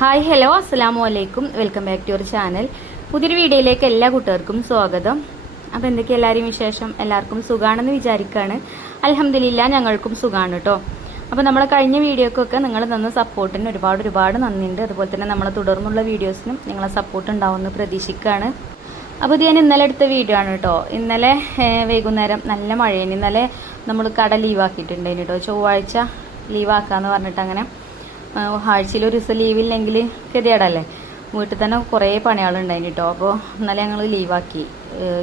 Hi hello അസ്സലാമു അലൈക്കും. Welcome back to your channel. പുതിയൊരു വീഡിയോയിലേക്ക് എല്ലാ കൂട്ടുകാർക്കും സ്വാഗതം. അപ്പോൾ എന്തൊക്കെ എല്ലാവരും വിശേഷം? എല്ലാവർക്കും സുഖാണെന്ന് വിചാരിക്കുകയാണ്. അൽഹംദുലില്ലാ ഞങ്ങൾക്കും സുഖമാണ് കേട്ടോ. അപ്പോൾ നമ്മളെ കഴിഞ്ഞ വീഡിയോക്കൊക്കെ നിങ്ങൾ തന്ന സപ്പോർട്ടിന് ഒരുപാട് നന്ദിയുണ്ട്. അതുപോലെ തന്നെ നമ്മളെ തുടർന്നുള്ള വീഡിയോസിനും നിങ്ങളെ സപ്പോർട്ട് ഉണ്ടാവുമെന്ന് പ്രതീക്ഷിക്കുകയാണ്. അപ്പോൾ ഇത് ഞാൻ ഇന്നലെ എടുത്ത വീഡിയോ ആണ് കേട്ടോ. ഇന്നലെ വൈകുന്നേരം നല്ല മഴയാണ്. ഇന്നലെ നമ്മൾ കട ലീവാക്കിയിട്ടുണ്ടായിരുന്നു കേട്ടോ. ചൊവ്വാഴ്ച ലീവാക്കാമെന്ന് പറഞ്ഞിട്ട് അങ്ങനെ ആഴ്ചയിൽ ഒരു ദിവസം ലീവില്ലെങ്കിൽ ഗതികേടല്ലേ. വീട്ടിൽ തന്നെ കുറേ പണികളുണ്ടായിരുന്നു കേട്ടോ. അപ്പോൾ ഇന്നലെ ഞങ്ങൾ ലീവാക്കി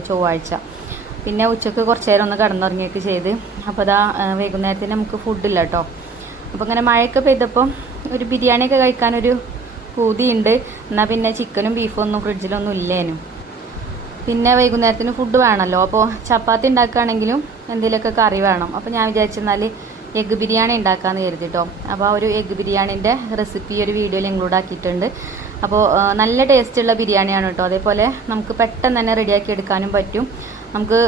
ചൊവ്വാഴ്ച. പിന്നെ ഉച്ചക്ക് കുറച്ച് നേരം ഒന്ന് കിടന്നുറങ്ങിയൊക്കെ ചെയ്ത്. അപ്പോൾ അതാ വൈകുന്നേരത്തിന് നമുക്ക് ഫുഡില്ല കേട്ടോ. അപ്പോൾ ഇങ്ങനെ മഴയൊക്കെ പെയ്തപ്പം ഒരു ബിരിയാണിയൊക്കെ കഴിക്കാനൊരു പൂതിയുണ്ട്. എന്നാൽ പിന്നെ ചിക്കനും ബീഫും ഒന്നും ഫ്രിഡ്ജിലൊന്നും ഇല്ലേനും. പിന്നെ വൈകുന്നേരത്തിന് ഫുഡ് വേണമല്ലോ. അപ്പോൾ ചപ്പാത്തി ഉണ്ടാക്കുകയാണെങ്കിലും എന്തെങ്കിലുമൊക്കെ കറി വേണം. അപ്പോൾ ഞാൻ വിചാരിച്ചെന്നാൽ എഗ്ഗ് ബിരിയാണി ഉണ്ടാക്കാമെന്ന് കരുതിട്ടോ. അപ്പോൾ ആ ഒരു എഗ്ഗ് ബിരിയാണിൻ്റെ റെസിപ്പി ഒരു വീഡിയോയിൽ ഇൻക്ലൂഡ് ആക്കിയിട്ടുണ്ട്. അപ്പോൾ നല്ല ടേസ്റ്റുള്ള ബിരിയാണിയാണ് കേട്ടോ. അതേപോലെ നമുക്ക് പെട്ടെന്ന് തന്നെ റെഡിയാക്കി എടുക്കാനും പറ്റും. നമുക്ക്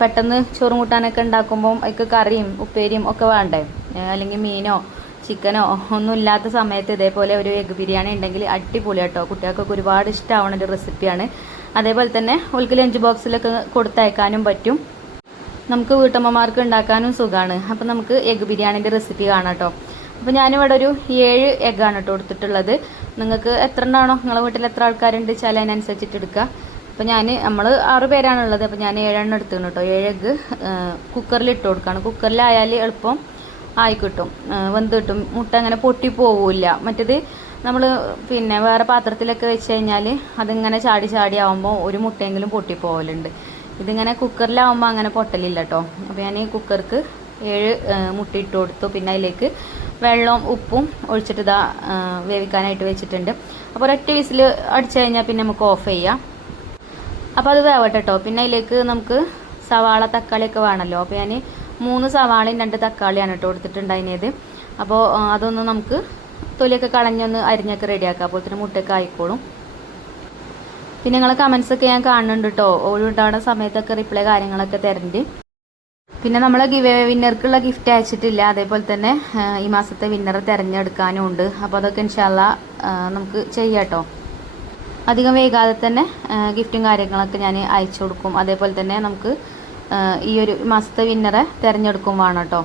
പെട്ടെന്ന് ചോറും കൂട്ടാനൊക്കെ ഉണ്ടാക്കുമ്പം അതിക്ക് കറിയും ഉപ്പേരിയും ഒക്കെ വേണ്ടേ, അല്ലെങ്കിൽ മീനോ ചിക്കനോ ഒന്നും ഇല്ലാത്ത സമയത്ത് ഇതേപോലെ ഒരു എഗ്ഗ് ബിരിയാണി ഉണ്ടെങ്കിൽ അടിപൊളി കേട്ടോ. കുട്ടികൾക്കൊക്കെ ഒരുപാട് ഇഷ്ടമാവുന്ന ഒരു റെസിപ്പിയാണ്. അതേപോലെ തന്നെ ഓൾക്ക് ലഞ്ച് ബോക്സിലൊക്കെ കൊടുത്തയക്കാനും പറ്റും. നമുക്ക് വീട്ടമ്മമാർക്ക് ഉണ്ടാക്കാനും സുഖമാണ്. അപ്പോൾ നമുക്ക് എഗ്ഗ് ബിരിയാണിൻ്റെ റെസിപ്പി കാണാം കേട്ടോ. അപ്പോൾ ഞാനിവിടെ ഒരു 7 എഗ്ഗാണ് കേട്ടോ എടുത്തിട്ടുള്ളത്. നിങ്ങൾക്ക് എത്ര എണ്ണമാണോ, നിങ്ങളെ വീട്ടിൽ എത്ര ആൾക്കാരുണ്ട് വെച്ചാൽ അതിനനുസരിച്ചിട്ട് എടുക്കുക. അപ്പോൾ നമ്മൾ 6 പേരാണുള്ളത്. അപ്പോൾ ഞാൻ 7 എണ്ണം എടുത്തിരുന്നു കേട്ടോ. 7 എഗ്ഗ് കുക്കറിൽ ഇട്ട് കൊടുക്കുകയാണ്. കുക്കറിലായാൽ എളുപ്പം ആയി കിട്ടും, വെന്ത് കിട്ടും. മുട്ട അങ്ങനെ പൊട്ടി പോവില്ല. മറ്റേത് നമ്മൾ പിന്നെ വേറെ പാത്രത്തിലൊക്കെ വെച്ച് കഴിഞ്ഞാൽ അതിങ്ങനെ ചാടി ആവുമ്പോൾ ഒരു മുട്ടയെങ്കിലും പൊട്ടിപ്പോവലുണ്ട്. ഇതിങ്ങനെ കുക്കറിലാവുമ്പോൾ അങ്ങനെ പൊട്ടലില്ല കേട്ടോ. അപ്പോൾ ഞാൻ ഈ കുക്കർക്ക് 7 മുട്ട ഇട്ട് കൊടുത്തു. പിന്നെ അതിലേക്ക് വെള്ളവും ഉപ്പും ഒഴിച്ചിട്ട് ഇതാ വേവിക്കാനായിട്ട് വെച്ചിട്ടുണ്ട്. അപ്പോൾ ഒരൊറ്റ വിസിൽ അടിച്ചു കഴിഞ്ഞാൽ പിന്നെ നമുക്ക് ഓഫ് ചെയ്യാം. അപ്പോൾ അത് വേവട്ടെ കേട്ടോ. പിന്നെ അതിലേക്ക് നമുക്ക് സവാള തക്കാളിയൊക്കെ വേണമല്ലോ. അപ്പോൾ ഞാൻ 3 സവാളയും 2 തക്കാളിയാണ് കേട്ടോ എടുത്തിട്ടുണ്ടായിരുന്നത്. അപ്പോൾ അതൊന്ന് നമുക്ക് തൊലിയൊക്കെ കളഞ്ഞൊന്ന് അരിഞ്ഞൊക്കെ റെഡിയാക്കാം. അപ്പോൾ തന്നെ മുട്ടയൊക്കെ ആയിക്കോളും. പിന്നെ നിങ്ങളെ കമൻസൊക്കെ ഞാൻ കാണുന്നുണ്ട് കേട്ടോ. ഒഴിവുണ്ടാവുന്ന സമയത്തൊക്കെ റിപ്ലൈ കാര്യങ്ങളൊക്കെ തരുന്നുണ്ട്. പിന്നെ നമ്മൾ വിന്നർക്കുള്ള ഗിഫ്റ്റ് അയച്ചിട്ടില്ല. അതേപോലെ തന്നെ ഈ മാസത്തെ വിന്നറെ തിരഞ്ഞെടുക്കാനും ഉണ്ട്. അപ്പോൾ അതൊക്കെ ഇൻഷാല്ലാ നമുക്ക് ചെയ്യാം കേട്ടോ. അധികം വൈകാതെ തന്നെ ഗിഫ്റ്റും കാര്യങ്ങളൊക്കെ ഞാൻ അയച്ചു കൊടുക്കും. അതേപോലെ തന്നെ നമുക്ക് ഈ ഒരു മാസത്തെ വിന്നറെ തിരഞ്ഞെടുക്കും വേണം കേട്ടോ.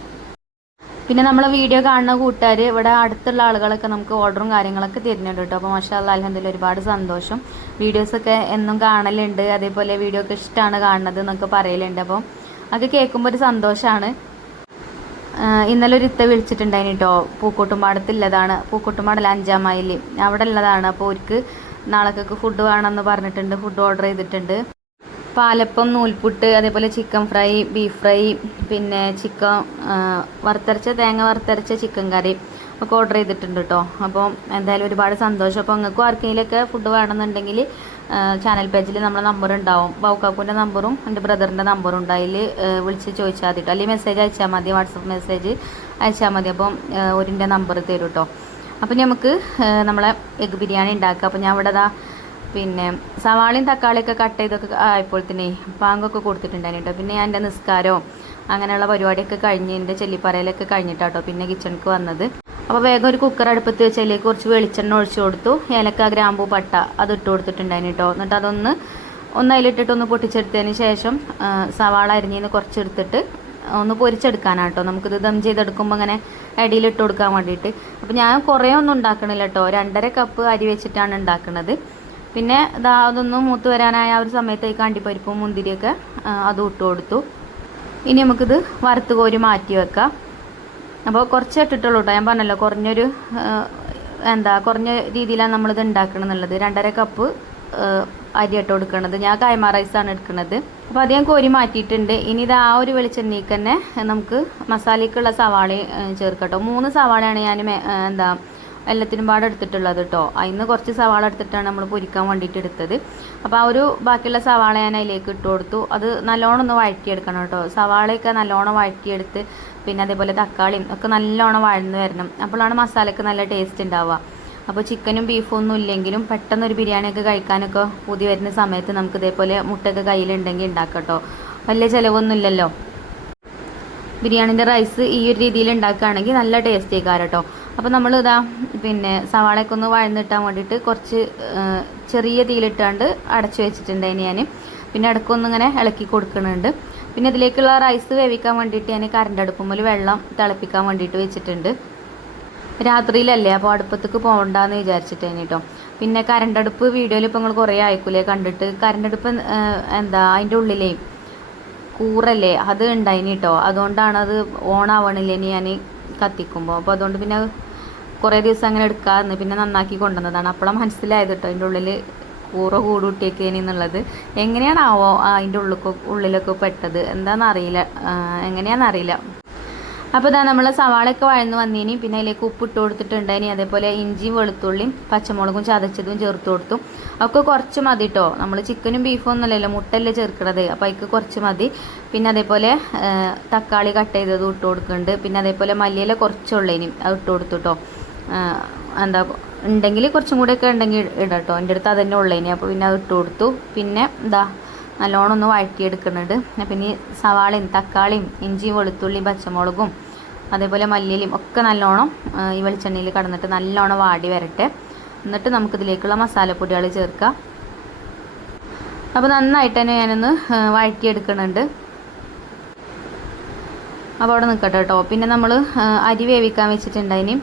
പിന്നെ നമ്മളെ വീഡിയോ കാണുന്ന കൂട്ടുകാർ ഇവിടെ അടുത്തുള്ള ആളുകളൊക്കെ നമുക്ക് ഓർഡറും കാര്യങ്ങളൊക്കെ തരുന്നുണ്ട് കേട്ടോ. അപ്പോൾ മാഷാഅല്ലാഹ് അൽഹംദുലില്ലാഹ് ഒരുപാട് സന്തോഷം. വീഡിയോസൊക്കെ എന്നും കാണലുണ്ട്. അതേപോലെ വീഡിയോ ഒക്കെ ഇഷ്ടമാണ് കാണുന്നത് എന്നൊക്കെ പറയലുണ്ട്. അപ്പോൾ അത് കേൾക്കുമ്പോൾ ഒരു സന്തോഷമാണ്. ഇന്നലെ ഒരു ഇത്ത വിളിച്ചിട്ടുണ്ടായിന് കേട്ടോ. പൂക്കോട്ടുംപാടത്തുള്ളതാണ്. പൂക്കോട്ടുംപാടല്ല, 5-ാം മൈൽ അവിടെ ഉള്ളതാണ്. അപ്പോൾ അവർക്ക് നാളേക്കൊക്കെ ഫുഡ് വേണമെന്ന് പറഞ്ഞിട്ടുണ്ട്. ഫുഡ് ഓർഡർ ചെയ്തിട്ടുണ്ട്. പാലപ്പം, നൂൽപുട്ട്, അതേപോലെ ചിക്കൻ ഫ്രൈ, ബീഫ് ഫ്രൈ, പിന്നെ ചിക്കൻ തേങ്ങ വറുത്തരച്ച ചിക്കൻ കറി ഒക്കെ ഓർഡർ ചെയ്തിട്ടുണ്ട് കേട്ടോ. അപ്പോൾ എന്തായാലും ഒരുപാട് സന്തോഷം. അപ്പോൾ നിങ്ങൾക്കും ആർക്കെങ്കിലുമൊക്കെ ഫുഡ് വേണമെന്നുണ്ടെങ്കിൽ ചാനൽ പേജിൽ നമ്മളെ നമ്പർ ഉണ്ടാവും. ബൗക്കാക്കൂൻ്റെ നമ്പറും എൻ്റെ ബ്രദറിൻ്റെ നമ്പറും ഉണ്ട്. അതിൽ വിളിച്ച് ചോദിച്ചാൽ മതി കേട്ടോ. അല്ലെങ്കിൽ മെസ്സേജ് അയച്ചാൽ മതി, വാട്സപ്പ് മെസ്സേജ് അയച്ചാൽ മതി. അപ്പം ഒരിൻ്റെ നമ്പർ തരും കേട്ടോ. അപ്പം നമുക്ക് നമ്മളെ എഗ്ഗ് ബിരിയാണി ഉണ്ടാക്കാം. അപ്പോൾ ഞാൻ ഇവിടെ പിന്നെ സവാളയും തക്കാളിയൊക്കെ കട്ട് ചെയ്തൊക്കെ ആയപ്പോഴത്തേനെ പാങ്കൊക്കെ കൊടുത്തിട്ടുണ്ടായിരുന്നു കേട്ടോ. പിന്നെ ഞാൻ എൻ്റെ നിസ്കാരവും അങ്ങനെയുള്ള പരിപാടിയൊക്കെ കഴിഞ്ഞ് എൻ്റെ ചെല്ലിപ്പറയിലൊക്കെ കഴിഞ്ഞിട്ടാട്ടോ പിന്നെ കിച്ചണിക്ക് വന്നത്. അപ്പോൾ വേഗം ഒരു കുക്കർ അടുപ്പത്ത് വെച്ച് അതിലേക്ക് കുറച്ച് വെളിച്ചെണ്ണ ഒഴിച്ചു കൊടുത്തു. ഏലക്ക, ഗ്രാമ്പൂ, പട്ട അത് ഇട്ട് കൊടുത്തിട്ടുണ്ടായിരുന്നു കേട്ടോ. എന്നിട്ട് അതൊന്ന് അതിലിട്ടിട്ടൊന്ന് പൊട്ടിച്ചെടുത്തതിന് ശേഷം സവാള അരിഞ്ഞിന്ന് കുറച്ചെടുത്തിട്ട് ഒന്ന് പൊരിച്ചെടുക്കാനാണ് കേട്ടോ. നമുക്കിത് ദം ചെയ്തെടുക്കുമ്പോൾ അങ്ങനെ അടിയിലിട്ട് കൊടുക്കാൻ വേണ്ടിയിട്ട്. അപ്പോൾ ഞാൻ കുറേ ഒന്നും ഉണ്ടാക്കണില്ല കേട്ടോ. 2.5 കപ്പ് അരി വെച്ചിട്ടാണ് ഉണ്ടാക്കുന്നത്. പിന്നെ അതൊന്ന് മൂത്ത് വരാനായ ആ ഒരു സമയത്തേക്ക് അണ്ടിപ്പരിപ്പും മുന്തിരിയൊക്കെ അതും ഇട്ട് കൊടുത്തു. ഇനി നമുക്കിത് വറുത്ത് കോരി മാറ്റി വെക്കാം. അപ്പോൾ കുറച്ച് ഇട്ടിട്ടുള്ളൂ കേട്ടോ. ഞാൻ പറഞ്ഞല്ലോ കുറഞ്ഞ രീതിയിലാണ് നമ്മളിത് ഉണ്ടാക്കണം എന്നുള്ളത്. 2.5 കപ്പ് അരി ഇട്ട് കൊടുക്കുന്നത്. ഞാൻ കൈമ റൈസാണ് എടുക്കുന്നത്. അപ്പോൾ അത് ഞാൻ കോരി മാറ്റിയിട്ടുണ്ട്. ഇനി ഇത് ആ ഒരു വെളിച്ചെണ്ണയ്ക്ക് തന്നെ നമുക്ക് മസാലയ്ക്കുള്ള സവാള ചേർക്കട്ടോ. 3 സവാളയാണ് ഞാൻ എല്ലാത്തിനും പാടെ എടുത്തിട്ടുള്ളത് കേട്ടോ. അതിന് കുറച്ച് സവാള എടുത്തിട്ടാണ് നമ്മൾ പൊരിക്കാൻ വേണ്ടിയിട്ട് എടുത്തത്. അപ്പോൾ ആ ഒരു ബാക്കിയുള്ള സവാള ഞാൻ അതിലേക്ക് ഇട്ട് കൊടുത്തു. അത് നല്ലോണം ഒന്ന് വഴറ്റിയെടുക്കണം കേട്ടോ. സവാളയൊക്കെ നല്ലോണം വഴറ്റിയെടുത്ത് പിന്നെ അതേപോലെ തക്കാളിയും ഒക്കെ നല്ലോണം വഴന്ന് വരണം. അപ്പോഴാണ് മസാലയ്ക്ക് നല്ല ടേസ്റ്റ് ഉണ്ടാവുക. അപ്പോൾ ചിക്കനും ബീഫും ഒന്നും ഇല്ലെങ്കിലും പെട്ടെന്നൊരു ബിരിയാണിയൊക്കെ കഴിക്കാനൊക്കെ പുതിയ വരുന്ന സമയത്ത് നമുക്ക് ഇതേപോലെ മുട്ടയൊക്കെ കയ്യിലുണ്ടെങ്കിൽ ഉണ്ടാക്കാം കേട്ടോ. വലിയ ചിലവൊന്നും ഇല്ലല്ലോ. ബിരിയാണിൻ്റെ റൈസ് ഈ ഒരു രീതിയിൽ ഉണ്ടാക്കുകയാണെങ്കിൽ നല്ല ടേസ്റ്റ് ആയിക്കാരം കേട്ടോ. അപ്പോൾ നമ്മൾ ഇതാ പിന്നെ സവാളയൊക്കെ ഒന്ന് വഴന്നിട്ടാൻ വേണ്ടിയിട്ട് കുറച്ച് ചെറിയ തീയിലിട്ടാണ്ട് അടച്ചു വെച്ചിട്ടുണ്ടായിന് ഞാൻ. പിന്നെ ഇടയ്ക്കൊന്നിങ്ങനെ ഇളക്കി കൊടുക്കുന്നുണ്ട്. പിന്നെ ഇതിലേക്കുള്ള റൈസ് വേവിക്കാൻ വേണ്ടിയിട്ട് ഞാൻ കറണ്ട് അടുപ്പുമ്മൽ വെള്ളം തിളപ്പിക്കാൻ വേണ്ടിയിട്ട് വെച്ചിട്ടുണ്ട്. രാത്രിയിലല്ലേ, അപ്പോൾ അടുപ്പത്തേക്ക് പോകണ്ടെന്ന് വിചാരിച്ചിട്ടേന് കേട്ടോ. പിന്നെ കറണ്ടടുപ്പ് വീഡിയോയിൽ ഇപ്പോൾ നിങ്ങൾ കുറേ ആയിക്കൂലേ കണ്ടിട്ട്. കറണ്ടടുപ്പ് എന്താ അതിൻ്റെ ഉള്ളിലേ കൂറല്ലേ അത് ഉണ്ടായിന് കേട്ടോ. അതുകൊണ്ടാണ് അത് ഓണാവണില്ലേ ഞാൻ കത്തിക്കുമ്പോൾ. അപ്പോൾ അതുകൊണ്ട് പിന്നെ കുറേ ദിവസം അങ്ങനെ എടുക്കാമെന്ന് പിന്നെ നന്നാക്കി കൊണ്ടുവന്നതാണ്. അപ്പോഴാണ് മനസ്സിലായത് കേട്ടോ അതിൻ്റെ ഉള്ളിൽ കൂറ കൂടൂട്ടിയൊക്കേനി എന്നുള്ളത്. എങ്ങനെയാണാവോ അതിൻ്റെ ഉള്ളിലൊക്കെ പെട്ടത് എന്താണെന്നറിയില്ല, എങ്ങനെയാണെന്നറിയില്ല. അപ്പോൾ ഇതാ നമ്മൾ സവാളയൊക്കെ വഴന്ന് വന്നീനി. പിന്നെ അതിലേക്ക് ഉപ്പിട്ട് കൊടുത്തിട്ടുണ്ടായിനി. അതേപോലെ ഇഞ്ചിയും വെളുത്തുള്ളിയും പച്ചമുളകും ചതച്ചതും ചേർത്ത് കൊടുത്തു. ഒക്കെ കുറച്ച് മതി കേട്ടോ. നമ്മൾ ചിക്കനും ബീഫും ഒന്നുമല്ലല്ലോ, മുട്ടല്ലേ ചേർക്കണത്, അപ്പോൾ അതിക്ക് കുറച്ച് മതി. പിന്നെ അതേപോലെ തക്കാളി കട്ട് ചെയ്തതും ഇട്ട് കൊടുക്കുന്നുണ്ട്. പിന്നെ അതേപോലെ മല്ലിയില കുറച്ചുള്ളേനി അത് ഇട്ട് കൊടുത്തു കേട്ടോ. എന്താ ഉണ്ടെങ്കിൽ കുറച്ചും കൂടെയൊക്കെ ഉണ്ടെങ്കിൽ ഇടാം കേട്ടോ. എൻ്റെ അടുത്ത് അതന്നെ ഉള്ളേനി, അപ്പോൾ പിന്നെ അത് ഇട്ട് കൊടുത്തു. പിന്നെ എന്താ നല്ലോണം ഒന്ന് വഴറ്റിയെടുക്കുന്നുണ്ട്. പിന്നെ സവാളയും തക്കാളിയും ഇഞ്ചിയും വെളുത്തുള്ളിയും പച്ചമുളകും അതേപോലെ മല്ലിയിലയും ഒക്കെ നല്ലോണം ഈ വെളിച്ചെണ്ണയിൽ കടന്നിട്ട് നല്ലോണം വാടി വരട്ടെ. എന്നിട്ട് നമുക്കിതിലേക്കുള്ള മസാലപ്പൊടികൾ ചേർക്കാം. അപ്പോൾ നന്നായിട്ട് തന്നെ ഞാനൊന്ന് വഴറ്റിയെടുക്കുന്നുണ്ട്. അപ്പോൾ അവിടെ നിൽക്കട്ടെ കേട്ടോ. പിന്നെ നമ്മൾ അരി വേവിക്കാൻ വെച്ചിട്ടുണ്ടായിനി.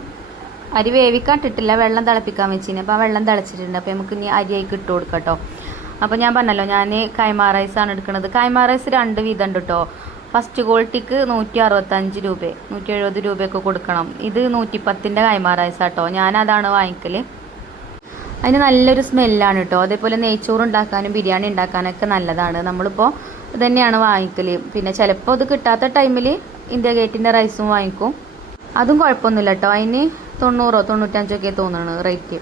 അരി വേവിക്കാൻ ഇട്ടിട്ടില്ല, വെള്ളം തിളപ്പിക്കാൻ വെച്ചിന്. അപ്പോൾ ആ വെള്ളം തിളച്ചിട്ടുണ്ട്. അപ്പോൾ നമുക്ക് ഇനി അരിയായിക്ക് ഇട്ട് കൊടുക്കാം കേട്ടോ. അപ്പോൾ ഞാൻ പറഞ്ഞല്ലോ ഞാൻ കൈമാ റൈസാണ് എടുക്കുന്നത്. കൈമാ റൈസ് 2 വീതം ഉണ്ട് കേട്ടോ. ഫസ്റ്റ് ക്വാളിറ്റിക്ക് 165 രൂപ 170 രൂപയൊക്കെ കൊടുക്കണം. ഇത് 110ൻ്റെ കൈമാ റൈസ് കേട്ടോ. ഞാനതാണ് വാങ്ങിക്കൽ. അതിന് നല്ലൊരു സ്മെല്ലാണ് കേട്ടോ. അതേപോലെ നെയ്ച്ചോറ് ഉണ്ടാക്കാനും ബിരിയാണി ഉണ്ടാക്കാനൊക്കെ നല്ലതാണ്. നമ്മളിപ്പോൾ ഇത് തന്നെയാണ് വാങ്ങിക്കൽ. പിന്നെ ചിലപ്പോൾ അത് കിട്ടാത്ത ടൈമിൽ ഇന്ത്യ ഗേറ്റിൻ്റെ റൈസും വാങ്ങിക്കും. അതും കുഴപ്പമൊന്നുമില്ല കേട്ടോ. അതിന് 90 95 തോന്നുന്നു റേറ്റ്.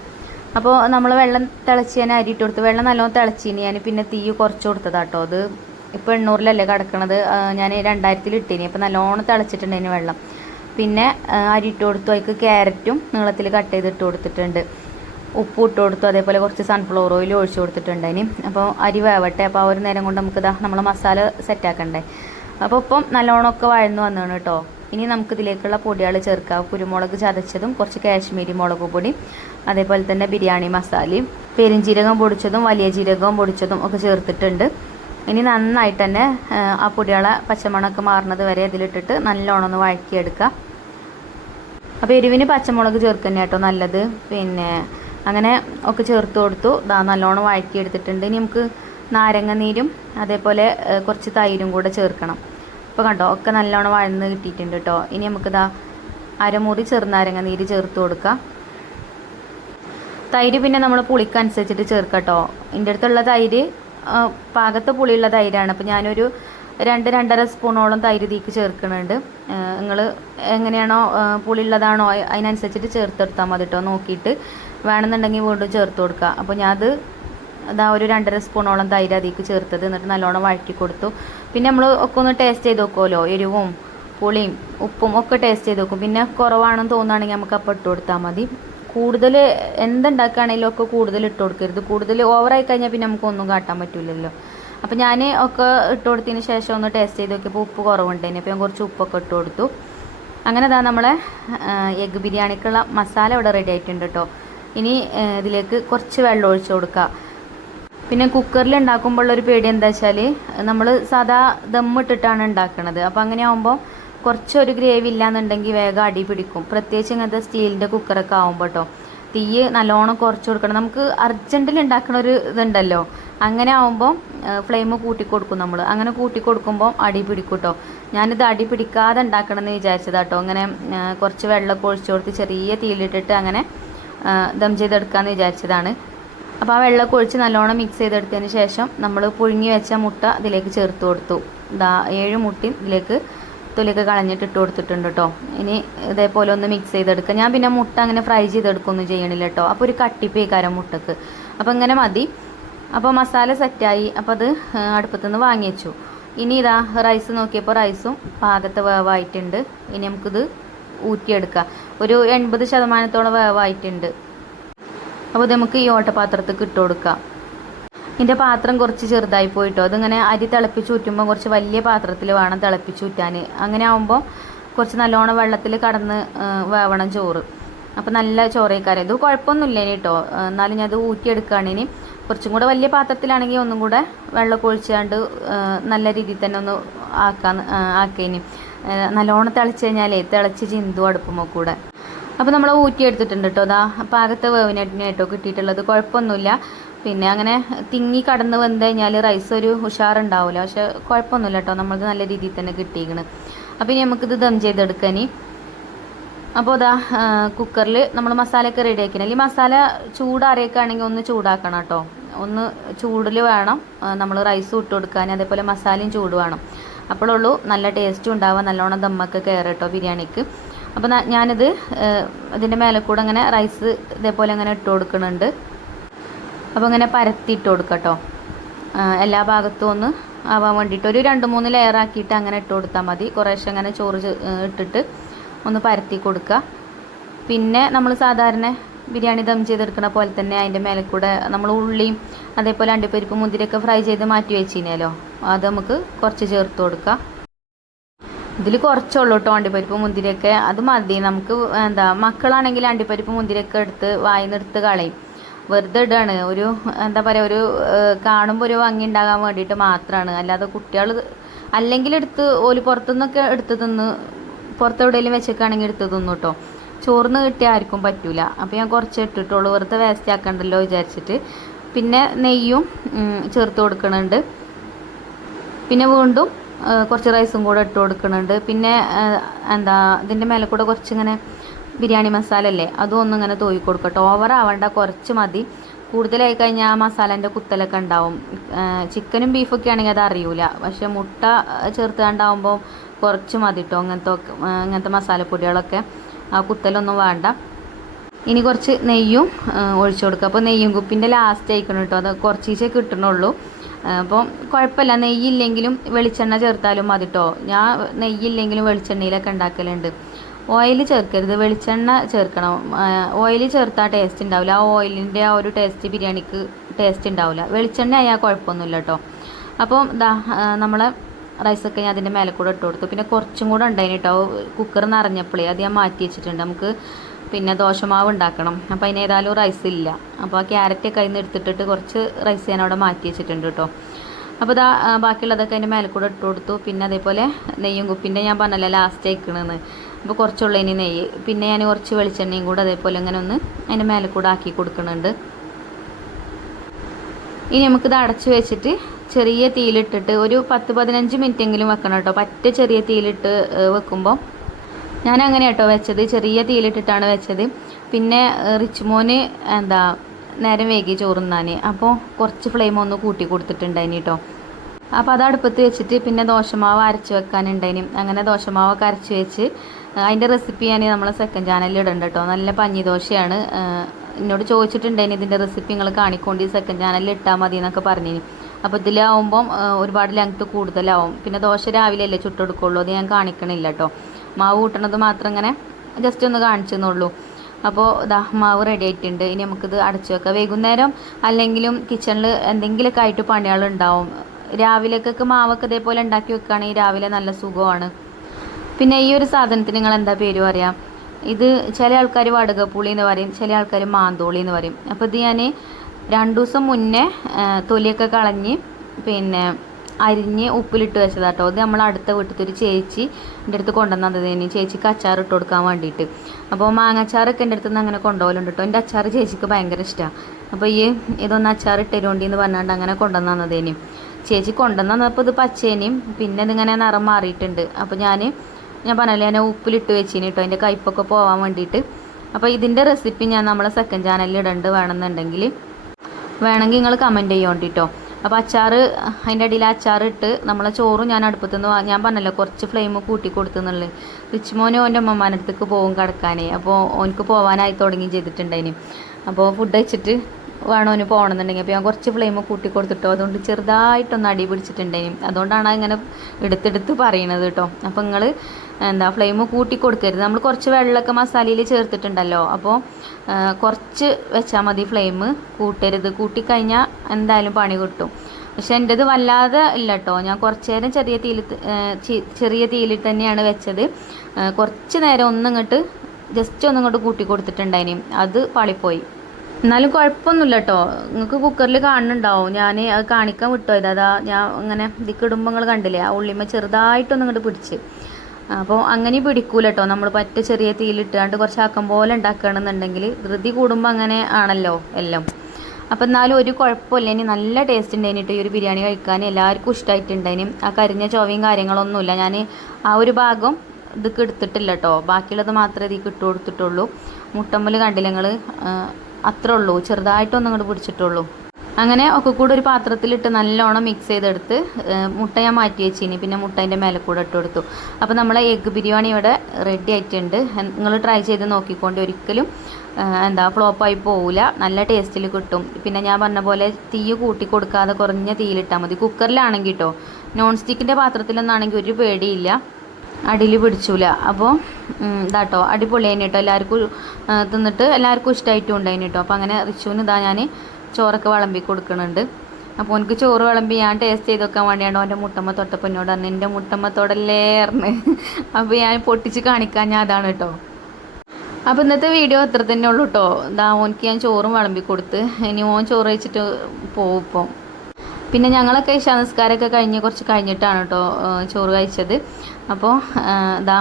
അപ്പോൾ നമ്മൾ വെള്ളം തിളച്ച് ഞാൻ അരി ഇട്ട് കൊടുത്ത് വെള്ളം നല്ലോണം തിളച്ചിന്. ഞാൻ പിന്നെ തീ കുറച്ച് കൊടുത്തതാട്ടോ. അത് ഇപ്പോൾ 800-ലല്ലേ കിടക്കണത്, ഞാൻ 2000-ൽ ഇട്ടിനി. അപ്പോൾ നല്ലോണം തിളച്ചിട്ടുണ്ടായിന് വെള്ളം. പിന്നെ അരി ഇട്ട് കൊടുത്തു. അതിക്ക് ക്യാരറ്റും നീളത്തിൽ കട്ട് ചെയ്ത് ഇട്ട് കൊടുത്തിട്ടുണ്ട്. ഉപ്പ് ഇട്ട് കൊടുത്തു. അതേപോലെ കുറച്ച് സൺഫ്ലവർ ഓയിൽ ഒഴിച്ച് കൊടുത്തിട്ടുണ്ടായിന്. അപ്പോൾ അരി വേവട്ടെ. അപ്പോൾ ആ ഒരു നേരം കൊണ്ട് നമുക്ക് നമ്മൾ മസാല സെറ്റാക്കണ്ടേ. അപ്പോൾ ഇപ്പം നല്ലോണമൊക്കെ വഴന്ന് വന്നതാണ് കേട്ടോ. ഇനി നമുക്കിതിലേക്കുള്ള പൊടികൾ ചേർക്കാം. കുരുമുളക് ചതച്ചതും കുറച്ച് കാശ്മീരി മുളക് പൊടി അതേപോലെ തന്നെ ബിരിയാണി മസാലയും പെരുംജീരകം പൊടിച്ചതും വലിയ ജീരകവും പൊടിച്ചതും ഒക്കെ ചേർത്തിട്ടുണ്ട്. ഇനി നന്നായിട്ട് തന്നെ ആ പൊടികളെ പച്ചമുളകൊക്കെ മാറുന്നത് വരെ ഇതിലിട്ടിട്ട് നല്ലോണം ഒന്ന് വഴക്കിയെടുക്കുക. അപ്പോൾ എരിവിന് പച്ചമുളക് ചേർക്കുക കേട്ടോ നല്ലത്. പിന്നെ അങ്ങനെ ഒക്കെ ചേർത്ത് കൊടുത്തു. നല്ലോണം വഴക്കിയെടുത്തിട്ടുണ്ട്. ഇനി നമുക്ക് നാരങ്ങ നീരും അതേപോലെ കുറച്ച് തൈരും കൂടെ ചേർക്കണം. ഇപ്പോൾ കണ്ടോ ഒക്കെ നല്ലോണം വഴന്ന് കിട്ടിയിട്ടുണ്ട് കേട്ടോ. ഇനി നമുക്കിതാ അരമുറി ചെറുനാരങ്ങ നീര് ചേർത്ത് കൊടുക്കാം. തൈര് പിന്നെ നമ്മൾ പുളിക്കനുസരിച്ചിട്ട് ചേർക്കാം കേട്ടോ. എൻ്റെ അടുത്തുള്ള തൈര് പാകത്തെ പുളിയുള്ള തൈരാണ്. അപ്പോൾ ഞാനൊരു 2-2.5 സ്പൂണോളം തൈര് തീക്ക് ചേർക്കുന്നുണ്ട്. നിങ്ങൾ എങ്ങനെയാണോ പുളിയുള്ളതാണോ അതിനനുസരിച്ചിട്ട് ചേർത്തെടുത്താൽ മതി കേട്ടോ. നോക്കിയിട്ട് വേണമെന്നുണ്ടെങ്കിൽ വീണ്ടും ചേർത്ത് കൊടുക്കുക. അപ്പോൾ ഞാനത് ഒരു 2.5 സ്പൂണോളം തൈര് അതിലേക്ക് ചേർത്തത്. എന്നിട്ട് നല്ലോണം വഴറ്റി കൊടുത്തു. പിന്നെ നമ്മൾ ഒക്കെ ഒന്ന് ടേസ്റ്റ് ചെയ്ത് നോക്കുമല്ലോ, എരിവും പുളിയും ഉപ്പും ഒക്കെ ടേസ്റ്റ് ചെയ്ത് നോക്കും. പിന്നെ കുറവാണെന്ന് തോന്നുകയാണെങ്കിൽ നമുക്ക് അപ്പം ഇട്ട് കൊടുത്താൽ മതി. കൂടുതൽ എന്തുണ്ടാക്കുകയാണെങ്കിലും ഒക്കെ കൂടുതൽ ഇട്ട് കൊടുക്കരുത്. കൂടുതൽ ഓവറായി കഴിഞ്ഞാൽ പിന്നെ നമുക്കൊന്നും കാട്ടാൻ പറ്റില്ലല്ലോ. അപ്പോൾ ഞാൻ ഒക്കെ ഇട്ട് കൊടുത്തതിന് ശേഷം ഒന്ന് ടേസ്റ്റ് ചെയ്ത് നോക്കിയപ്പോൾ ഉപ്പ് കുറവുണ്ടായിന്. അപ്പോൾ ഞാൻ കുറച്ച് ഉപ്പൊക്കെ ഇട്ട് കൊടുത്തു. അങ്ങനെ നമ്മളെ എഗ്ഗ് ബിരിയാണിക്കുള്ള മസാല ഇവിടെ റെഡി ആയിട്ടുണ്ട് കേട്ടോ. ഇനി ഇതിലേക്ക് കുറച്ച് വെള്ളം ഒഴിച്ച് കൊടുക്കുക. പിന്നെ കുക്കറിൽ ഉണ്ടാക്കുമ്പോഴുള്ളൊരു പേടി എന്താ വെച്ചാൽ നമ്മൾ സാധാ ദമ്മിട്ടിട്ടാണ് ഉണ്ടാക്കുന്നത്. അപ്പോൾ അങ്ങനെ ആകുമ്പോൾ കുറച്ചൊരു ഗ്രേവി ഇല്ലയെന്നുണ്ടെങ്കിൽ വേഗം അടി പിടിക്കും. പ്രത്യേകിച്ച് ഇങ്ങനത്തെ സ്റ്റീലിൻ്റെ കുക്കറൊക്കെ ആകുമ്പോൾ കേട്ടോ. തീ നല്ലോണം കുറച്ച് കൊടുക്കണം. നമുക്ക് അർജൻറ്റിൽ ഉണ്ടാക്കുന്ന ഒരു ഇതുണ്ടല്ലോ, അങ്ങനെ ആകുമ്പോൾ ഫ്ലെയിം കൂട്ടി കൊടുക്കും നമ്മൾ. അങ്ങനെ കൂട്ടി കൊടുക്കുമ്പോൾ അടി പിടിക്കും കേട്ടോ. ഞാനിത് അടി പിടിക്കാതെ ഉണ്ടാക്കണമെന്ന് വിചാരിച്ചതാട്ടോ. അങ്ങനെ കുറച്ച് വെള്ളമൊക്കെ ഒഴിച്ചു കൊടുത്ത് ചെറിയ തീയിലിട്ടിട്ട് അങ്ങനെ ദം ചെയ്തെടുക്കാമെന്ന് വിചാരിച്ചതാണ്. അപ്പോൾ ആ വെള്ളമൊക്കെ ഒഴിച്ച് നല്ലോണം മിക്സ് ചെയ്തെടുത്തതിന് ശേഷം നമ്മൾ പുഴുങ്ങി വെച്ച മുട്ട ഇതിലേക്ക് ചേർത്ത് കൊടുത്തു. 7 മുട്ടയും ഇതിലേക്ക് തൊലിയൊക്കെ കളഞ്ഞിട്ട് ഇട്ട് കൊടുത്തിട്ടുണ്ട് കേട്ടോ. ഇനി ഇതേപോലെ ഒന്ന് മിക്സ് ചെയ്തെടുക്കുക. ഞാൻ പിന്നെ മുട്ട അങ്ങനെ ഫ്രൈ ചെയ്തെടുക്കുകയൊന്നും ചെയ്യണില്ല കേട്ടോ. അപ്പോൾ ഒരു കട്ടിപ്പേക്കാരം മുട്ടക്ക്. അപ്പോൾ ഇങ്ങനെ മതി. അപ്പോൾ മസാല സെറ്റായി. അപ്പോൾ അത് അടുപ്പത്തുനിന്ന് വാങ്ങി വെച്ചു. ഇനി റൈസ് നോക്കിയപ്പോൾ റൈസും പാകത്തെ വേവായിട്ടുണ്ട്. ഇനി നമുക്കിത് ഊറ്റിയെടുക്കാം. ഒരു 80% വേവായിട്ടുണ്ട്. അപ്പോൾ ഇത് നമുക്ക് ഈ ഓട്ടപാത്രത്തിൽ ഇട്ട് കൊടുക്കാം. ഇതിൻ്റെ പാത്രം കുറച്ച് ചെറുതായി പോയിട്ടോ. അതിങ്ങനെ അരി തിളപ്പിച്ച് ഊറ്റുമ്പോൾ കുറച്ച് വലിയ പാത്രത്തിൽ വേണം തിളപ്പിച്ച് ഊറ്റാൻ. അങ്ങനെ ആകുമ്പോൾ കുറച്ച് നല്ലോണം വെള്ളത്തിൽ കടന്ന് വേവണം ചോറ്. അപ്പോൾ നല്ല ചോറേക്കാരം. ഇത് കുഴപ്പമൊന്നുമില്ല ഇനി കേട്ടോ. എന്നാലും ഞാൻ അത് ഊറ്റിയെടുക്കുകയാണ്. ഇനി കുറച്ചും കൂടെ വലിയ പാത്രത്തിലാണെങ്കിൽ ഒന്നും കൂടെ വെള്ളമൊക്കെ ഒഴിച്ചാണ്ട് നല്ല രീതിയിൽ തന്നെ ഒന്ന് ആക്കിനി. നല്ലോണം തിളച്ച് കഴിഞ്ഞാലേ തിളച്ച് ചിന്തു അടുപ്പുമ്പോൾ കൂടെ. അപ്പോൾ നമ്മൾ ഊറ്റിയെടുത്തിട്ടുണ്ട് കേട്ടോ. അതാ പാകത്തെ വേവിനായിട്ടാണ് കേട്ടോ കിട്ടിയിട്ടുള്ളത്. കുഴപ്പമൊന്നുമില്ല. പിന്നെ അങ്ങനെ തിങ്ങി കടന്ന് വന്നു കഴിഞ്ഞാൽ റൈസ് ഒരു ഉഷാറുണ്ടാവില്ല. പക്ഷെ കുഴപ്പമൊന്നുമില്ല കേട്ടോ. നമ്മൾക്ക് നല്ല രീതിയിൽ തന്നെ കിട്ടിയിരിക്കണം. അപ്പോൾ ഇനി നമുക്കിത് ദം ചെയ്തെടുക്കാൻ. അപ്പോൾ അതാ കുക്കറിൽ നമ്മൾ മസാലയൊക്കെ റെഡിയാക്കണം. അല്ലെങ്കിൽ മസാല ചൂടാറിയൊക്കെയാണെങ്കിൽ ഒന്ന് ചൂടാക്കണം കേട്ടോ. ഒന്ന് ചൂടിൽ വേണം നമ്മൾ റൈസ് ഇട്ട് കൊടുക്കാൻ. അതേപോലെ മസാലയും ചൂട് വേണം. അപ്പോഴുള്ളൂ നല്ല ടേസ്റ്റും ഉണ്ടാവുക. നല്ലോണം ദമ്മൊക്കെ കയറും കേട്ടോ ബിരിയാണിക്ക്. അപ്പോൾ ഞാനിത് ഇതിൻ്റെ മേലെ കൂടെ അങ്ങനെ റൈസ് ഇതേപോലെ അങ്ങനെ ഇട്ട് കൊടുക്കുന്നുണ്ട്. അപ്പോൾ ഇങ്ങനെ പരത്തി ഇട്ട് കൊടുക്കുക കേട്ടോ. എല്ലാ ഭാഗത്തും ഒന്ന് ആവാൻ വേണ്ടിയിട്ട് ഒരു 2-3 ലെയർ ആക്കിയിട്ട് അങ്ങനെ ഇട്ട് കൊടുത്താൽ മതി. കുറേശ്ശെ അങ്ങനെ ചോറ് ഇട്ടിട്ട് ഒന്ന് പരത്തി കൊടുക്കുക. പിന്നെ നമ്മൾ സാധാരണ ബിരിയാണി ദം ചെയ്തെടുക്കുന്ന പോലെ തന്നെ അതിൻ്റെ മേലെ കൂടെ നമ്മൾ ഉള്ളിയും അതേപോലെ അണ്ടിപ്പരിപ്പ് മുന്തിരിയൊക്കെ ഫ്രൈ ചെയ്ത് മാറ്റി വെച്ചിനല്ലോ, അത് നമുക്ക് കുറച്ച് ചേർത്ത് കൊടുക്കുക. ഇതിൽ കുറച്ചുള്ളൂ കേട്ടോ അണ്ടിപ്പരിപ്പ് മുന്തിരിയൊക്കെ. അത് മതി നമുക്ക്. മക്കളാണെങ്കിൽ അണ്ടിപ്പരിപ്പ് മുന്തിരിയൊക്കെ എടുത്ത് വായിന്നെടുത്ത് കളയും. വെറുതെ ഇടാണ്. ഒരു ഒരു കാണുമ്പോൾ ഒരു ഭംഗി ഉണ്ടാകാൻ വേണ്ടിയിട്ട് മാത്രമാണ്. അല്ലാതെ കുട്ടികൾ അല്ലെങ്കിൽ എടുത്ത് ഓല് പുറത്തുനിന്നൊക്കെ എടുത്ത് തിന്ന്, പുറത്തെവിടെയെങ്കിലും വെച്ചേക്കാണെങ്കിൽ എടുത്ത് തിന്നു കേട്ടോ. ചോറിന് കിട്ടിയാൽ ആർക്കും പറ്റൂല. അപ്പോൾ ഞാൻ കുറച്ച് ഇട്ടിട്ടുള്ളൂ, വെറുതെ വേസ്റ്റ് ആക്കണ്ടല്ലോ വിചാരിച്ചിട്ട്. പിന്നെ നെയ്യും ചേർത്ത് കൊടുക്കുന്നുണ്ട്. പിന്നെ വീണ്ടും കുറച്ച് റൈസും കൂടെ ഇട്ട് കൊടുക്കുന്നുണ്ട്. പിന്നെ ഇതിൻ്റെ മേലെ കൂടെ കുറച്ചിങ്ങനെ ബിരിയാണി മസാല അല്ലേ, അതും ഒന്നും ഇങ്ങനെ തൂവി കൊടുക്കട്ടോ. ഓവറാവണ്ട, കുറച്ച് മതി. കൂടുതലായി കഴിഞ്ഞാൽ ആ മസാലേൻ്റെ കുത്തലൊക്കെ ഉണ്ടാവും. ചിക്കനും ബീഫൊക്കെ ആണെങ്കിൽ അത് അറിയൂല. പക്ഷെ മുട്ട ചേർത്തുകൊണ്ടാവുമ്പോൾ കുറച്ച് മതി കേട്ടോ. അങ്ങനത്തെ മസാലപ്പൊടികളൊക്കെ ആ കുത്തലൊന്നും വേണ്ട. ഇനി കുറച്ച് നെയ്യും ഒഴിച്ചു കൊടുക്കുക. അപ്പോൾ നെയ്യും കുപ്പിൻ്റെ ലാസ്റ്റ് ആയിക്കണം കേട്ടോ. അത് കുറച്ചേ കിട്ടണുള്ളൂ. അപ്പം കുഴപ്പമില്ല. നെയ്യില്ലെങ്കിലും വെളിച്ചെണ്ണ ചേർത്താലും മതി കേട്ടോ. ഞാൻ നെയ്യില്ലെങ്കിലും വെളിച്ചെണ്ണയിലൊക്കെ ഉണ്ടാക്കലുണ്ട്. ഓയിൽ ചേർക്കരുത്, വെളിച്ചെണ്ണ ചേർക്കണം. ഓയിൽ ചേർത്താൽ ടേസ്റ്റ് ഉണ്ടാവില്ല. ആ ഓയിലിൻ്റെ ആ ഒരു ടേസ്റ്റ് ബിരിയാണിക്ക് ടേസ്റ്റ് ഉണ്ടാവില്ല. വെളിച്ചെണ്ണ ആയാൽ കുഴപ്പമൊന്നുമില്ല കേട്ടോ. അപ്പം നമ്മളെ റൈസൊക്കെ ഞാൻ അതിൻ്റെ മേലെ കൂടെ ഇട്ട് കൊടുത്തു. പിന്നെ കുറച്ചും കൂടെ ഉണ്ടായിന് കേട്ടോ. കുക്കർ നിറഞ്ഞപ്പോഴേ അത് ഞാൻ മാറ്റി വെച്ചിട്ടുണ്ട്. നമുക്ക് പിന്നെ ദോശമാവ് ഉണ്ടാക്കണം. അപ്പോൾ അതിന് ഏതായാലും റൈസ് ഇല്ല. അപ്പോൾ ആ ക്യാരറ്റൊക്കെ അതിൽ നിന്ന് എടുത്തിട്ടിട്ട് കുറച്ച് റൈസ് ഞാൻ അവിടെ മാറ്റി വെച്ചിട്ടുണ്ട് കേട്ടോ. അപ്പോൾ ബാക്കിയുള്ളതൊക്കെ അതിൻ്റെ മേലെ കൂടെ ഇട്ട് കൊടുത്തു. പിന്നെ അതേപോലെ നെയ്യും കുപ്പിൻ്റെ ഞാൻ പറഞ്ഞല്ലോ ലാസ്റ്റ് അയക്കണമെന്ന്. അപ്പോൾ കുറച്ചുള്ള ഇനി നെയ്യ്, പിന്നെ ഞാൻ കുറച്ച് വെളിച്ചെണ്ണയും കൂടെ അതേപോലെ അങ്ങനെ ഒന്ന് അതിൻ്റെ മേലെ കൂടെ ആക്കി കൊടുക്കുന്നുണ്ട്. ഇനി നമുക്കിത് അടച്ച് വെച്ചിട്ട് ചെറിയ തീയിലിട്ടിട്ട് ഒരു 10-15 മിനിറ്റെങ്കിലും വെക്കണം കേട്ടോ. പറ്റ ചെറിയ തീയിലിട്ട് വെക്കുമ്പോൾ ഞാൻ അങ്ങനെ കേട്ടോ വെച്ചത്. ചെറിയ തീയിലിട്ടിട്ടാണ് വെച്ചത്. പിന്നെ റിച്ചുമോന് നേരം വൈകി ചോറുന്നാൻ. അപ്പോൾ കുറച്ച് ഫ്ലെയിം ഒന്ന് കൂട്ടി കൊടുത്തിട്ടുണ്ടായിന് കേട്ടോ. അപ്പോൾ അത് അടുപ്പത്ത് വെച്ചിട്ട് പിന്നെ ദോശമാവ് അരച്ച് വെക്കാനുണ്ടായിന്. അങ്ങനെ ദോശമാവൊക്കെ അരച്ച് വെച്ച് അതിൻ്റെ റെസിപ്പി ഞാൻ നമ്മളെ സെക്കൻഡ് ചാനലിൽ ഇടണ്ട കേട്ടോ. നല്ല പഞ്ഞി ദോശയാണ്. എന്നോട് ചോദിച്ചിട്ടുണ്ടായിന് ഇതിൻ്റെ റെസിപ്പി നിങ്ങൾ കാണിക്കൊണ്ട് സെക്കൻഡ് ചാനലിൽ ഇട്ടാൽ മതി എന്നൊക്കെ പറഞ്ഞിന്. അപ്പോൾ ഇതിലാവുമ്പം ഒരുപാട് ലെങ്ത്ത് കൂടുതലാവും. പിന്നെ ദോശ രാവിലെ അല്ലേ ചുട്ടെടുക്കുള്ളൂ, അത് ഞാൻ കാണിക്കണില്ല കേട്ടോ. മാവ് കൂട്ടണത് മാത്രം ഇങ്ങനെ ജസ്റ്റ് ഒന്ന് കാണിച്ചെന്നുള്ളൂ. അപ്പോൾ മാവ് റെഡി ആയിട്ടുണ്ട്. ഇനി നമുക്കിത് അടച്ചു വെക്കാം. വൈകുന്നേരം അല്ലെങ്കിലും കിച്ചണിൽ എന്തെങ്കിലുമൊക്കെ ആയിട്ട് പണികളുണ്ടാവും. രാവിലേക്കൊക്കെ മാവൊക്കെ ഇതേപോലെ ഉണ്ടാക്കി വെക്കുകയാണെങ്കിൽ രാവിലെ നല്ല സുഖമാണ്. പിന്നെ ഈ ഒരു സാധനത്തിന് നിങ്ങൾ എന്താ പേര് പറയാം? ഇത് ചില ആൾക്കാർ വടുകപ്പുളി എന്ന് പറയും, ചില ആൾക്കാർ മാന്തോളി എന്ന് പറയും. അപ്പോൾ ഇത് ഞാൻ 2 ദിവസം മുന്നേ തൊലിയൊക്കെ കളഞ്ഞ് പിന്നെ അരിഞ്ഞ് ഉപ്പിലിട്ട് വെച്ചതാട്ടോ. ഇത് നമ്മൾ അടുത്ത വീട്ടിലത്തെ ഒരു ചേച്ചി എൻ്റെ അടുത്ത് കൊണ്ടുവന്നതിന് ചേച്ചിക്ക് അച്ചാർ ഇട്ട് കൊടുക്കാൻ വേണ്ടിയിട്ട്. അപ്പോൾ മാങ്ങാച്ചാറൊക്കെ എൻ്റെ അടുത്ത് നിന്ന് അങ്ങനെ കൊണ്ടുപോകലുണ്ട് കേട്ടോ. എൻ്റെ അച്ചാർ ചേച്ചിക്ക് ഭയങ്കര ഇഷ്ടമാണ്. അപ്പോൾ ഇതൊന്ന് അച്ചാർ ഇട്ടരുകൊണ്ടിന്ന് പറഞ്ഞുകൊണ്ട് അങ്ങനെ കൊണ്ടുവന്നതേനും ചേച്ചി കൊണ്ടുവന്നപ്പോൾ ഇത് പച്ചേനെയും പിന്നെ ഇതിങ്ങനെ നിറം മാറിയിട്ടുണ്ട്. അപ്പോൾ ഞാൻ പറഞ്ഞല്ലേ ഞാൻ ഉപ്പിലിട്ട് വെച്ചിന് കേട്ടോ അതിൻ്റെ കയ്പ്പൊക്കെ പോകാൻ വേണ്ടിയിട്ട്. അപ്പോൾ ഇതിൻ്റെ റെസിപ്പി ഞാൻ നമ്മളെ സെക്കൻഡ് ചാനലിൽ ഇടണ്ട്. വേണമെങ്കിൽ നിങ്ങൾ കമൻറ്റ് ചെയ്യോണ്ടിട്ടോ. അപ്പോൾ അച്ചാർ അതിൻ്റെ അടിയിൽ അച്ചാർ ഇട്ട് നമ്മളെ ചോറും ഞാൻ അടുപ്പത്തുനിന്ന് ഞാൻ പറഞ്ഞല്ലോ കുറച്ച് ഫ്ലെയിം കൂട്ടി കൊടുത്തുന്നുള്ളത്. റിച്ചുമോനും ഓൻ്റെ അമ്മമാരുടെ അടുത്തേക്ക് പോകും കിടക്കാനേ. അപ്പോൾ ഓനക്ക് പോകാനായി തുടങ്ങി ചെയ്തിട്ടുണ്ടായിന്. അപ്പോൾ ഫുഡ് കഴിച്ചിട്ട് വേണം ഓന് പോകണമെന്നുണ്ടെങ്കിൽ. അപ്പോൾ ഞാൻ കുറച്ച് ഫ്ലെയിം കൂട്ടി കൊടുത്തിട്ടോ. അതുകൊണ്ട് ചെറുതായിട്ടൊന്ന് അടി പിടിച്ചിട്ടുണ്ടായിന്. അതുകൊണ്ടാണ് ഇങ്ങനെ എടുത്തെടുത്ത് പറയണത് കേട്ടോ. അപ്പോൾ നിങ്ങൾ ഫ്ലെയിം കൂട്ടി കൊടുക്കരുത്. നമ്മൾ കുറച്ച് വെള്ളമൊക്കെ മസാലയിൽ ചേർത്തിട്ടുണ്ടല്ലോ. അപ്പോൾ കുറച്ച് വെച്ചാൽ മതി. ഫ്ലെയിം കൂട്ടരുത്. കൂട്ടിക്കഴിഞ്ഞാൽ എന്തായാലും പണി കിട്ടും. പക്ഷെ എൻ്റെത് വല്ലാതെ ഇല്ല കേട്ടോ. ഞാൻ കുറച്ച് നേരം ചെറിയ തീയിൽ തന്നെയാണ് വെച്ചത്. കുറച്ച് നേരം ഒന്നിങ്ങോട്ട് ജസ്റ്റ് ഒന്നും കൊണ്ട് കൂട്ടി കൊടുത്തിട്ടുണ്ടായിന്, അത് പാളിപ്പോയി. എന്നാലും കുഴപ്പമൊന്നുമില്ല കേട്ടോ. നിങ്ങൾക്ക് കുക്കറിൽ കാണുന്നുണ്ടാവും, ഞാൻ അത് കാണിക്കാൻ വിട്ടുപോയത്. അതാ ഞാൻ അങ്ങനെ ഇതിക്ക് ഇടുമ്പോൾ നിങ്ങൾ കണ്ടില്ലേ, ആ ഉള്ളിമ ചെറുതായിട്ടൊന്നും ഇങ്ങോട്ട് പിടിച്ച്. അപ്പോൾ അങ്ങനെ പിടിക്കൂല കേട്ടോ. നമ്മൾ പറ്റ ചെറിയ തീയിലിട്ടാണ്ട് കുറച്ച് ആക്കം പോലെ ഉണ്ടാക്കുകയാണെന്നുണ്ടെങ്കിൽ ധൃതി കൂടുമ്പോൾ അങ്ങനെ ആണല്ലോ എല്ലാം. അപ്പോൾ എന്നാലും ഒരു കുഴപ്പമില്ല. ഇനി നല്ല ടേസ്റ്റ് ഉണ്ടായിന് കേട്ടോ ഈ ഒരു ബിരിയാണി കഴിക്കാൻ. എല്ലാവർക്കും ഇഷ്ടമായിട്ടുണ്ടായിന്. ആ കരിഞ്ഞ ചൊവയും കാര്യങ്ങളൊന്നുമില്ല. ഞാൻ ആ ഒരു ഭാഗം ഇതൊക്കെ എടുത്തിട്ടില്ല കേട്ടോ, ബാക്കിയുള്ളത് മാത്രമേ ഇതിക്ക് ഇട്ട് കൊടുത്തിട്ടുള്ളൂ. മുട്ടമ്മൽ കണ്ടില്ല നിങ്ങൾ, അത്രേ ഉള്ളൂ, ചെറുതായിട്ടൊന്നും ഇങ്ങോട്ട് പിടിച്ചിട്ടുള്ളൂ. അങ്ങനെ ഒക്കെ കൂടെ ഒരു പാത്രത്തിലിട്ട് നല്ലോണം മിക്സ് ചെയ്തെടുത്ത് മുട്ട ഞാൻ മാറ്റി വെച്ചിനി, പിന്നെ മുട്ടേൻ്റെ മേലെ കൂടെ ഇട്ട് കൊടുത്തു. അപ്പോൾ നമ്മളെ എഗ്ഗ് ബിരിയാണി ഇവിടെ റെഡി ആയിട്ടുണ്ട്. നിങ്ങൾ ട്രൈ ചെയ്ത് നോക്കിക്കൊണ്ട്, ഒരിക്കലും ഫ്ലോപ്പായി പോവില്ല, നല്ല ടേസ്റ്റിൽ കിട്ടും. പിന്നെ ഞാൻ പറഞ്ഞ പോലെ തീ കൂട്ടി കൊടുക്കാതെ കുറഞ്ഞ തീയിലിട്ടാൽ മതി. കുക്കറിലാണെങ്കിൽ കേട്ടോ, നോൺ സ്റ്റിക്കിൻ്റെ പാത്രത്തിലൊന്നാണെങ്കിൽ ഒരു പേടിയില്ല, അടിയിൽ പിടിച്ചൂല. അപ്പോൾ ഇതാട്ടോ അടിപൊളിയായിന് കേട്ടോ. എല്ലാവർക്കും തിന്നിട്ട് എല്ലാവർക്കും ഇഷ്ടമായിട്ടും ഉണ്ടായിന് കേട്ടോ. അപ്പോൾ അങ്ങനെ റിച്ചുവിന് ഇതാ ഞാൻ ചോറൊക്കെ വിളമ്പി കൊടുക്കുന്നുണ്ട്. അപ്പോൾ എനിക്ക് ചോറ് വിളമ്പി ഞാൻ ടേസ്റ്റ് ചെയ്ത് വെക്കാൻ വേണ്ടിയാണ് എൻ്റെ മുട്ടമ്മ തൊട്ടപ്പോൾ എന്നോട് പറഞ്ഞു, എൻ്റെ മുട്ടമ്മ തൊടല്ലേ പറഞ്ഞ്. അപ്പോൾ ഞാൻ പൊട്ടിച്ച് കാണിക്കാൻ ഞാൻ അതാണ് കേട്ടോ. അപ്പോൾ ഇന്നത്തെ വീഡിയോ അത്ര തന്നെ ഉള്ളൂ കേട്ടോ. ഇതാ ഓനക്ക് ഞാൻ ചോറും വിളമ്പി കൊടുത്ത്, ഇനി ഓൻ ചോറ് കഴിച്ചിട്ട് പോകും ഇപ്പം. പിന്നെ ഞങ്ങളൊക്കെ ഇശാനസ്കാരമൊക്കെ കുറച്ച് കഴിഞ്ഞിട്ടാണ് കേട്ടോ ചോറ് കഴിച്ചത്. അപ്പോൾ ഇതാ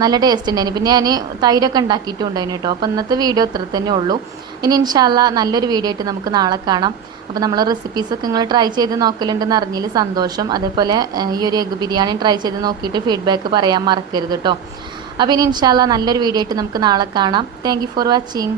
നല്ല ടേസ്റ്റ് ഉണ്ടായിന്. പിന്നെ ഞാൻ തൈരൊക്കെ ഉണ്ടാക്കിയിട്ടുണ്ടായിന് കേട്ടോ. അപ്പോൾ ഇന്നത്തെ വീഡിയോ ഇത്ര തന്നെ ഉള്ളൂ. ഇനി ഇൻഷാ അല്ലാ നല്ലൊരു വീഡിയോ ആയിട്ട് നമുക്ക് നാളെ കാണാം. അപ്പോൾ നമ്മൾ റെസിപ്പീസൊക്കെ നിങ്ങൾ ട്രൈ ചെയ്ത് നോക്കലുണ്ടെന്ന് അറിഞ്ഞതിൽ സന്തോഷം. അതേപോലെ ഈ ഒരു എഗ്ഗ് ബിരിയാണി ട്രൈ ചെയ്ത് നോക്കിയിട്ട് ഫീഡ്ബാക്ക് പറയാൻ മറക്കരുത് കേട്ടോ. അപ്പോൾ ഇനി ഇൻഷാ അല്ലാ നല്ലൊരു വീഡിയോ ആയിട്ട് നമുക്ക് നാളെ കാണാം. Thank you for watching.